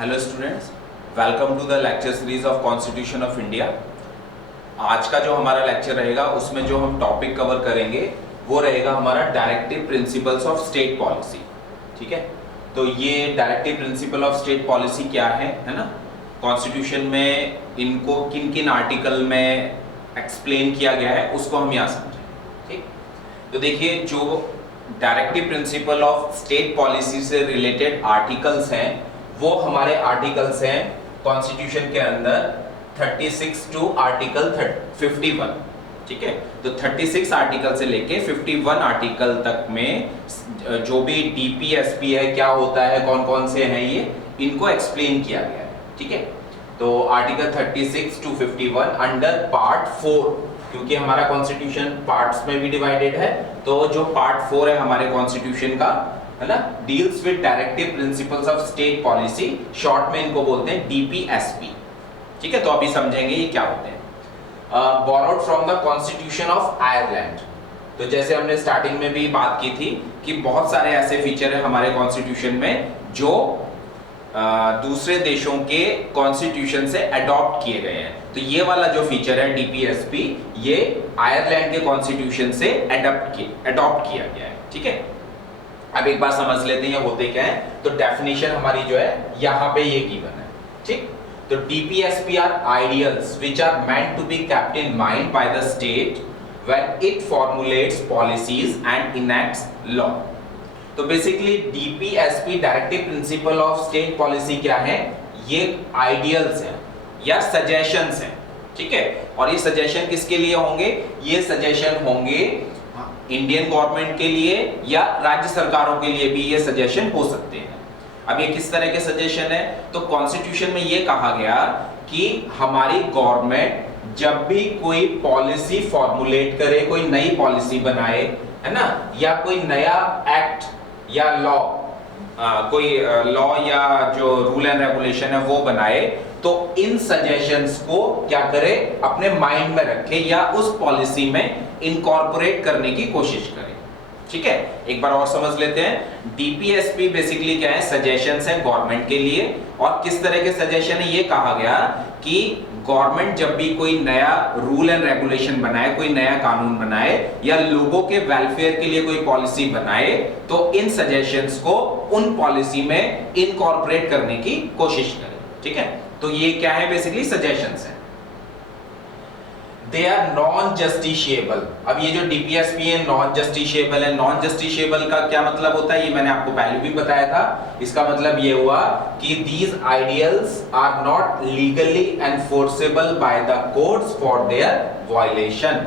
Hello students, welcome to the lecture series of constitution of India. आज का जो हमारा लेक्चर रहेगा उसमें जो हम टॉपिक कवर करेंगे वो रहेगा हमारा directive principles of state policy. ठीक है, तो ये directive principle of state policy क्या है ना, कॉन्स्टिट्यूशन में इनको किन किन आर्टिकल में एक्सप्लेन किया गया है उसको हम यहाँ समझें। ठीक, तो देखिए जो directive principle of state policy से रिलेटेड आर्टिकल्स हैं वो हमारे आर्टिकल्स हैं कॉन्स्टिट्यूशन के अंदर 36 टू आर्टिकल 51। ठीक है, तो 36 आर्टिकल से लेके 51 आर्टिकल तक में जो भी डीपीएसपी है, क्या होता है, कौन कौन से हैं, ये इनको एक्सप्लेन किया गया है। ठीक है, तो आर्टिकल 36 टू 51 अंडर पार्ट 4, क्योंकि हमारा कॉन्स्टिट्यूशन पार्ट्स में भी डिवाइडेड है, तो जो पार्ट 4 है हमारे कॉन्स्टिट्यूशन का, है ना, deals with directive principles of state policy, short में इनको बोलते हैं डीपीएसपी। ठीक है, तो अभी समझेंगे ये क्या होते हैं। Borrowed from the constitution of Ireland, तो जैसे हमने स्टार्टिंग में भी बात की थी कि बहुत सारे ऐसे फीचर है हमारे कॉन्स्टिट्यूशन में जो दूसरे देशों के कॉन्स्टिट्यूशन से अडॉप्ट किए गए हैं। तो ये वाला जो फीचर है डीपीएसपी, ये आयरलैंड के कॉन्स्टिट्यूशन से अडॉप्ट किया गया है। ठीक है, अब एक बार समझ लेते हैं ये होते क्या है। तो डेफिनेशन हमारी जो है यहाँ पे ये गिवन है। ठीक, तो DPSP are ideals which are meant to be kept in mind by the state when it formulates policies and enacts law. तो basically DPSP directive principle of state policy क्या है, ये आइडियल्स हैं या सजेशंस हैं। ठीक है, और ये सजेशन किसके लिए होंगे, ये सजेशन होंगे इंडियन गवर्नमेंट के लिए या राज्य सरकारों के लिए भी ये सजेशन हो सकते हैं। अब ये किस तरह के सजेशन है, तो कॉन्स्टिट्यूशन में ये कहा गया कि हमारी गवर्नमेंट जब भी कोई पॉलिसी फॉर्मुलेट करे, कोई नई पॉलिसी बनाए, है ना, या कोई नया एक्ट या लॉ, कोई लॉ या जो रूल एंड रेगुलेशन है वो बनाए, तो इन सजेशंस को क्या करे, अपने माइंड में रखे या उस पॉलिसी में इनकॉर्पोरेट करने की कोशिश करें। ठीक है, एक बार और समझ लेते हैं। डीपीएसपी बेसिकली क्या है, सजेशंस है गवर्नमेंट के लिए। और किस तरह के सजेशन है, ये कहा गया कि गवर्नमेंट जब भी कोई नया रूल एंड रेगुलेशन बनाए, कोई नया कानून बनाए या लोगों के वेलफेयर के लिए कोई पॉलिसी बनाए, तो इन सजेशंस को उन पॉलिसी में इनकॉर्पोरेट करने की कोशिश करें। ठीक है, तो ये क्या है, बेसिकली सजेशंस है। They are non justiciable. अब ये जो डीपीएसपी है नॉन जस्टिशिएबल है। नॉन जस्टिशिएबल का क्या मतलब होता है, ये मैंने आपको पहले भी बताया था। इसका मतलब ये हुआ कि these ideals are not legally enforceable by the courts for their violation.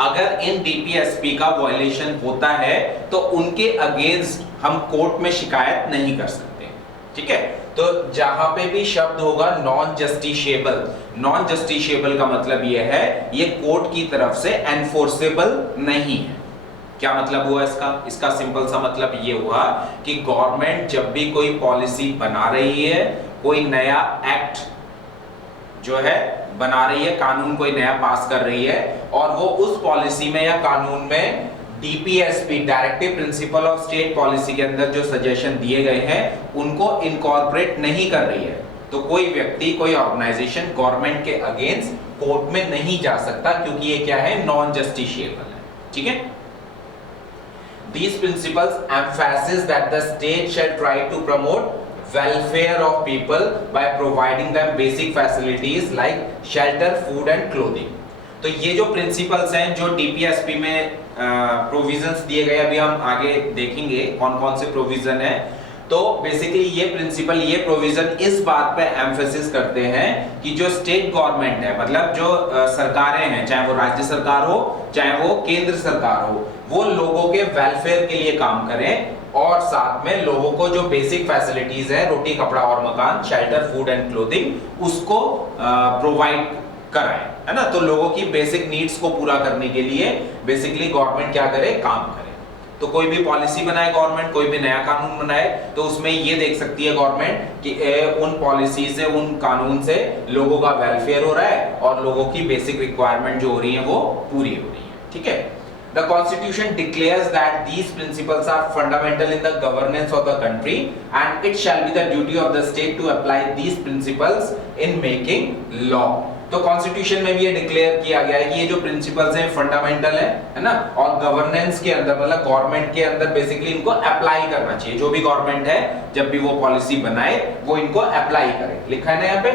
अगर इन डीपीएसपी का वायलेशन होता है तो उनके अगेंस्ट हम कोर्ट में शिकायत नहीं कर सकते। ठीक है, तो जहां पे भी शब्द होगा नॉन जस्टिशिएबल, नॉन जस्टिशिएबल का मतलब यह है ये कोर्ट की तरफ से एनफोर्सेबल नहीं है। क्या मतलब हुआ इसका सिंपल सा मतलब ये हुआ कि गवर्नमेंट जब भी कोई पॉलिसी बना रही है, कोई नया एक्ट जो है बना रही है, कानून कोई नया पास कर रही है, और वो उस पॉलिसी में या कानून में DPSP directive principle of state policy के अंदर जो सजेशन दिए गए हैं उनको इनकॉर्पोरेट नहीं कर रही है, तो कोई व्यक्ति, कोई ऑर्गेनाइजेशन गवर्नमेंट के अगेंस्ट कोर्ट में नहीं जा सकता, क्योंकि ये क्या है, नॉन जस्टिशिएबल है। ठीक है, these principles emphasize that the state shall try to promote welfare of people by providing them basic facilities like shelter, food and clothing। तो ये जो प्रिंसिपल्स हैं जो डीपीएसपी में प्रोविजंस दिए गए, अभी हम आगे देखेंगे कौन कौन से प्रोविजन है। तो बेसिकली ये प्रिंसिपल, ये प्रोविजन इस बात पे एम्फेसिस करते हैं कि जो स्टेट गवर्नमेंट है, मतलब जो सरकारें हैं, चाहे वो राज्य सरकार हो चाहे वो केंद्र सरकार हो, वो लोगों के वेलफेयर के लिए काम करें और साथ में लोगों को जो बेसिक फैसिलिटीज है, रोटी कपड़ा और मकान, शेल्टर, फूड एंड क्लोथिंग, उसको प्रोवाइड कराएं, है ना। तो लोगों की बेसिक नीड्स को पूरा करने के लिए बेसिकली गवर्नमेंट क्या करे, काम करे। तो कोई भी पॉलिसी बनाए गवर्नमेंट, कोई भी नया कानून बनाए, तो उसमें ये देख सकती है गवर्नमेंट कि उन पॉलिसी से, उन कानून से लोगों का वेलफेयर हो रहा है और लोगों की बेसिक रिक्वायरमेंट जो हो रही है वो पूरी हो रही है। ठीक है, The Constitution declares that these principles are fundamental in the governance of the country and it shall be the duty of the state to apply these principles in making law. तो कॉन्स्टिट्यूशन में भी ये declare किया गया है कि ये जो प्रिंसिपल्स हैं फंडामेंटल है ना, और गवर्नेंस के अंदर मतलब गवर्नमेंट के अंदर बेसिकली इनको अप्लाई करना चाहिए। जो भी गवर्नमेंट है जब भी वो पॉलिसी बनाए वो इनको अप्लाई करे। लिखा है ना यहाँ पे,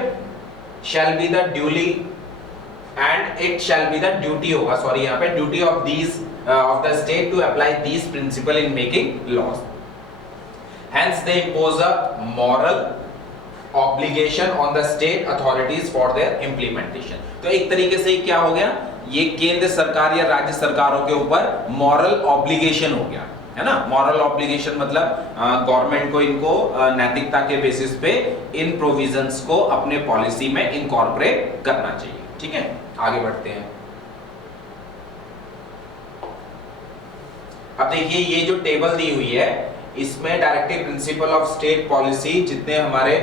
shall be the duly and it shall be the duty होगा, सॉरी यहाँ पे duty of these of the state to apply these principle in making laws. Hence they impose a moral obligation on the state authorities for their implementation. तो एक तरीके से क्या हो गया, ये केंद्र सरकार या राज्य सरकारों के ऊपर moral obligation हो गया है ना। moral obligation मतलब गवर्नमेंट को इनको नैतिकता के बेसिस पे इन प्रोविजंस को अपने पॉलिसी में इनकॉर्पोरेट करना चाहिए। ठीक है, आगे बढ़ते हैं। अब देखिए ये जो टेबल दी हुई है इसमें directive principle of state policy जितने हमारे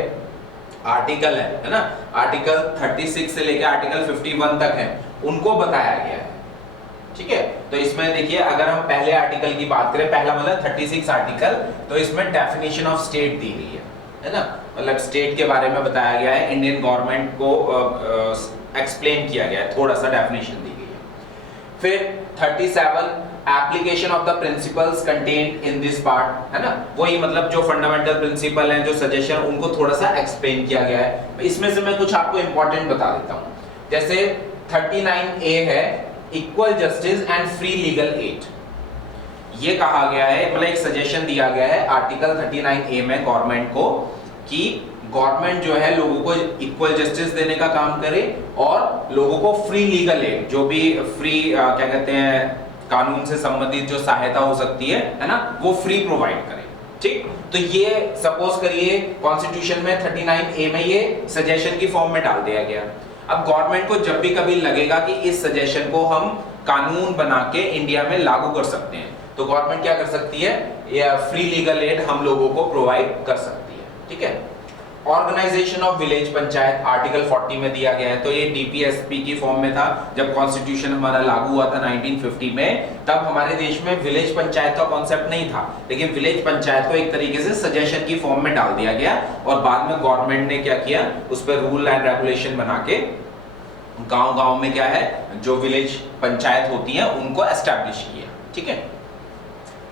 आर्टिकल है ना, आर्टिकल 36 से लेकर आर्टिकल 51 तक है, उनको बताया गया है। ठीक है, तो इसमें देखिए अगर हम पहले आर्टिकल की बात करें, पहला मतलब 36 आर्टिकल, तो इसमें डेफिनेशन ऑफ स्टेट दी गई है ना, मतलब स्टेट के बारे में बताया गया है, इंडियन गवर्नमेंट को एक्सप्लेन किया गया है, थोड़ा सा डेफिनेशन दी गई है। फिर 37 application of the principles contained in this part है ना, वही मतलब जो फंडामेंटल प्रिंसिपल हैं, जो सजेशन, उनको थोड़ा सा एक्सप्लेन किया गया है। इसमें से मैं कुछ आपको इंपॉर्टेंट बता देता हूं। जैसे 39A है equal justice and free legal aid, ये कहा गया है, मतलब एक सजेशन दिया गया है आर्टिकल 39A में गवर्नमेंट को कि गवर्नमेंट जो है लोगों को इक्वल जस्टिस देने का काम करे और लोगों को फ्री लीगल एड, जो भी फ्री क्या कहते हैं कानून से संबंधित जो सहायता हो सकती है ना, वो फ्री प्रोवाइड करे। ठीक, तो ये सपोज करिए कॉन्स्टिट्यूशन में 39A में ये सजेशन की फॉर्म में डाल दिया गया। अब गवर्नमेंट को जब भी कभी लगेगा कि इस सजेशन को हम कानून बना के इंडिया में लागू कर सकते हैं, तो गवर्नमेंट क्या कर सकती है, या फ्री लीगल एड हम लोगों को प्रोवाइड कर सकती है। ठीक है, organisation of village panchayat article 40 में दिया गया है, तो ये डीपीएसपी की फॉर्म में था। जब कॉन्स्टिट्यूशन हमारा लागू हुआ था 1950 में, तब हमारे देश में विलेज पंचायत का कॉन्सेप्ट नहीं था, लेकिन विलेज पंचायत को एक तरीके से सजेशन की फॉर्म में डाल दिया गया और बाद में गवर्नमेंट ने क्या किया, उस पर रूल एंड रेगुलेशन बना के गांव-गांव में क्या है जो विलेज पंचायत होती है उनको एस्टैब्लिश किया। ठीक है,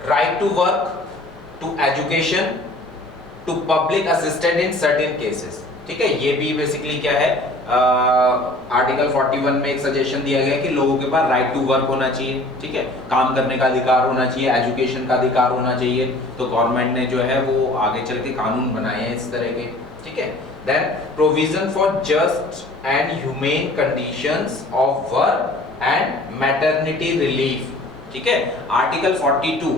right to work, to education, to public assistant in certain cases. ठीक है, ये भी बेसिकली क्या है, आर्टिकल 41 में एक सजेशन दिया गया कि लोगों के पास राइट टू वर्क होना चाहिए। ठीक है, काम करने का अधिकार होना चाहिए, एजुकेशन का अधिकार होना चाहिए, तो गवर्नमेंट ने जो है वो आगे चल के कानून बनाए हैं इस तरह के। ठीक है, then provision for just and humane conditions of work and maternity relief. ठीक है, आर्टिकल 42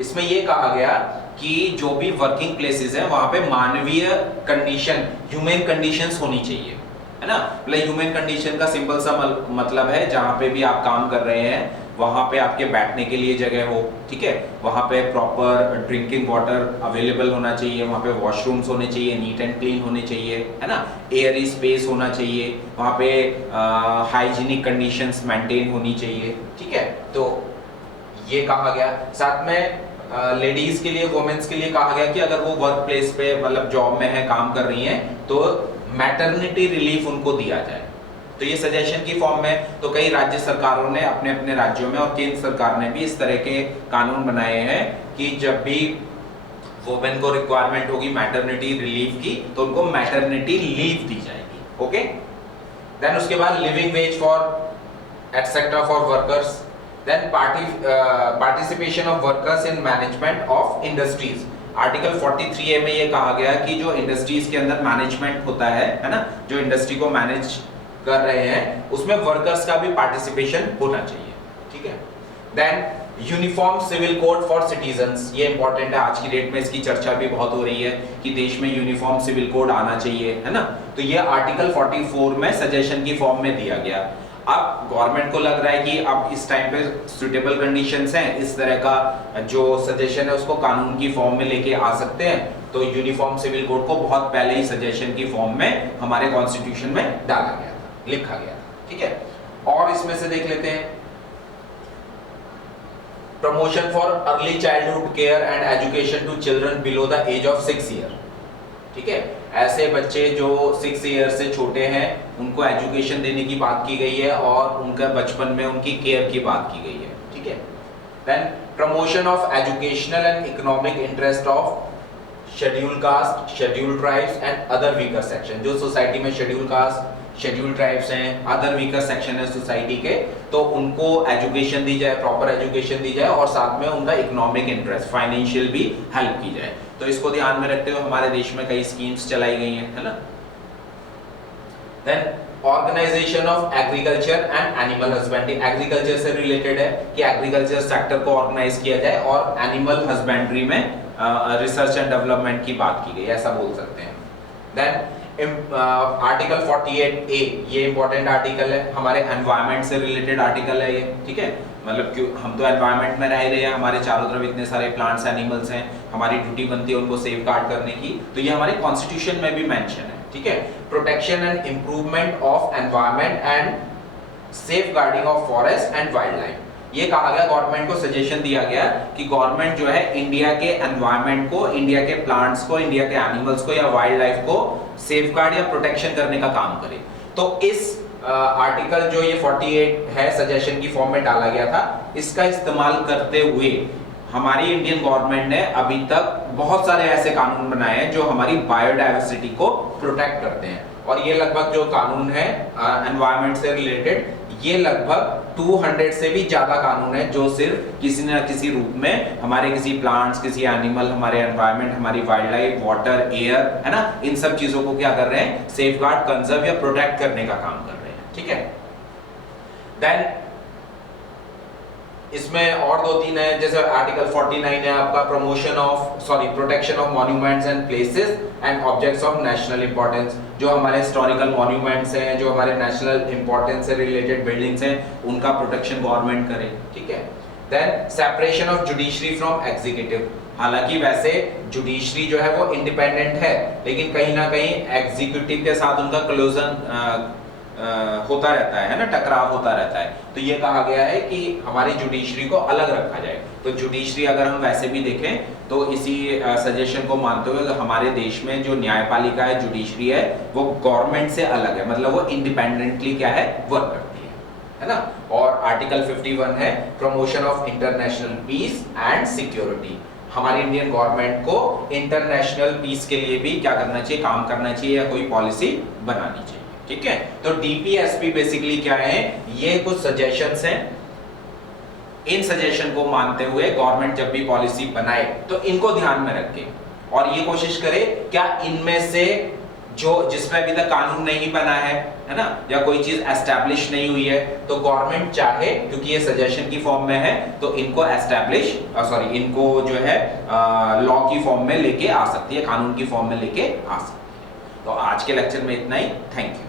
इसमें ये कहा गया कि जो भी वर्किंग प्लेसेस हैं वहां पे मानवीय कंडीशन, ह्यूमन कंडीशंस होनी चाहिए, है ना। मतलब ह्यूमन कंडीशन का सिंपल सा मतलब है जहां पे भी आप काम कर रहे हैं वहां पे आपके बैठने के लिए जगह हो। ठीक है, वहां पे प्रॉपर ड्रिंकिंग वाटर अवेलेबल होना चाहिए, वहां पे वॉशरूम्स होने चाहिए, नीट एंड क्लीन होने चाहिए, है ना, एयरी स्पेस होना चाहिए, वहां पे हाइजीनिक कंडीशंस मेंटेन होनी चाहिए। ठीक है, तो ये कहा गया। साथ में लेडीज के लिए, वुमेन्स के लिए कहा गया कि अगर वो वर्क प्लेस पे मतलब जॉब में है, काम कर रही हैं, तो मैटरनिटी रिलीफ उनको दिया जाए। तो ये सजेशन की फॉर्म में, तो कई राज्य सरकारों ने अपने अपने राज्यों में और केंद्र सरकार ने भी इस तरह के कानून बनाए हैं कि जब भी वुमेन को रिक्वायरमेंट होगी मैटरनिटी रिलीफ की, तो उनको मैटरनिटी लीव दी जाएगी। ओके, देन उसके बाद living ways for etcetera for workers, then participation of workers in management of industries। Article 43A में ये कहा गया कि जो इंडस्ट्रीज के अंदर मैनेजमेंट होता है ना, जो इंडस्ट्री को मैनेज कर रहे हैं उसमें वर्कर्स का भी पार्टिसिपेशन होना चाहिए। ठीक है, then uniform civil code for citizens, ये इंपॉर्टेंट है, आज की डेट में इसकी चर्चा भी बहुत हो रही है कि देश में यूनिफॉर्म सिविल कोड आना चाहिए, है ना। तो ये आर्टिकल 44 में सजेशन की फॉर्म में दिया गया। अब गवर्नमेंट को लग रहा है कि अब इस टाइम पे सुटेबल कंडीशंस हैं, इस तरह का जो सजेशन है उसको कानून की फॉर्म में लेके आ सकते हैं, तो यूनिफॉर्म सिविल कोड को बहुत पहले ही सजेशन की फॉर्म में हमारे कॉन्स्टिट्यूशन में डाला गया था, लिखा गया था। ठीक है, और इसमें से देख लेते हैं promotion for early childhood care and education to children below the age of 6 year. ठीक है, ऐसे बच्चे जो 6 ईयर से छोटे हैं उनको एजुकेशन देने की बात की गई है और उनका बचपन में उनकी केयर की बात की गई है। ठीक है, then promotion of educational and economic interest of schedule caste, schedule tribes and other weaker section. जो सोसाइटी में शेड्यूल कास्ट, शेड्यूल ट्राइब्स हैं, अदर वीकर सेक्शन है सोसाइटी के, तो उनको एजुकेशन दी जाए, प्रॉपर एजुकेशन दी जाए और साथ में उनका इकोनॉमिक इंटरेस्ट, फाइनेंशियल भी हेल्प की जाए। तो इसको ध्यान में रखते हुए हमारे देश में कई स्कीम्स चलाई गई हैं, है ना। Then organisation of agriculture and animal husbandry, agriculture से रिलेटेड है कि एग्रीकल्चर सेक्टर को ऑर्गेनाइज किया जाए और एनिमल हस्बेंड्री में रिसर्च एंड डेवलपमेंट की बात की गई, ऐसा बोल सकते हैं। देन आर्टिकल 48A, ये इंपॉर्टेंट आर्टिकल है, हमारे एनवायरनमेंट से रिलेटेड आर्टिकल है ये। ठीक है, मतलब क्यों हम तो एनवायरनमेंट में रह रहे हैं, हमारे चारों तरफ इतने सारे प्लांट्स एनिमल्स हैं, हमारी ड्यूटी बनती है उनको सेफ गार्ड करने की, तो ये हमारे कॉन्स्टिट्यूशन में भी मेंशन है। ठीक है, protection and improvement of environment and safeguarding of forest and wildlife. ये कहा गया, गवर्नमेंट को सजेशन दिया गया कि गवर्नमेंट जो है इंडिया के एनवायरनमेंट को, इंडिया के प्लांट्स को, इंडिया के एनिमल्स को या वाइल्ड लाइफ को सेफगार्ड या प्रोटेक्शन करने का काम करे। तो इस आर्टिकल जो ये 48 है सजेशन की फॉर्म में डाला गया था, इसका इस्तेमाल करते हुए हमारी इंडियन गवर्नमेंट ने अभी तक बहुत सारे ऐसे कानून बनाए हैं जो हमारी बायोडाइवर्सिटी को प्रोटेक्ट करते हैं। और ये लगभग जो कानून है एनवायरनमेंट से रिलेटेड, ये लगभग 200 से भी ज्यादा कानून है जो सिर्फ किसी न किसी रूप में हमारे किसी प्लांट्स, किसी एनिमल, हमारे एनवायरनमेंट, हमारी वाइल्ड लाइफ, वाटर, एयर, है ना, इन सब चीजों को क्या कर रहे हैं, सेफगार्ड, कंजर्व या प्रोटेक्ट करने का काम कर रहे हैं। ठीक है, देन इसमें और 2-3 है, जैसे आर्टिकल 49 है आपका protection of monuments and places and objects of national importance. जो हमारे हिस्टोरिकल मॉन्यूमेंट्स हैं, जो हमारे नेशनल इंपॉर्टेंस से रिलेटेड बिल्डिंग्स हैं, उनका प्रोटेक्शन गवर्नमेंट करे। ठीक है, then separation of judiciary from executive. हालांकि वैसे जुडिशरी जो है वो इंडिपेंडेंट है, लेकिन कहीं ना कहीं एग्जीक्यूटिव के साथ उनका क्लोजन होता रहता है ना, टकराव होता रहता है। तो ये कहा गया है कि हमारी जुडिशरी को अलग रखा जाए। तो जुडिशरी अगर हम वैसे भी देखें तो इसी सजेशन को मानते हुए हमारे देश में जो न्यायपालिका है, जुडिशरी है, वो गवर्नमेंट से अलग है, मतलब वो इंडिपेंडेंटली क्या है, वर्क करती है ना। और आर्टिकल 51 है promotion of international peace and security. हमारी इंडियन गवर्नमेंट को इंटरनेशनल पीस के लिए भी क्या करना चाहिए, काम करना चाहिए या कोई पॉलिसी बनानी चाहिए। ठीक है, तो डीपीएसपी बेसिकली क्या है, ये कुछ सजेशंस हैं। इन सजेशन को मानते हुए गवर्नमेंट जब भी पॉलिसी बनाए तो इनको ध्यान में रखे और ये कोशिश करे क्या इनमें से जो जिसमें अभी तक कानून नहीं बना है ना, या कोई चीज एस्टैब्लिश नहीं हुई है, तो गवर्नमेंट चाहे, क्योंकि ये सजेशन की फॉर्म में है, तो इनको इनको जो है लॉ की फॉर्म में लेके आ सकती है, कानून की फॉर्म में लेके आ सकती है। तो आज के लेक्चर में इतना ही। Thank you.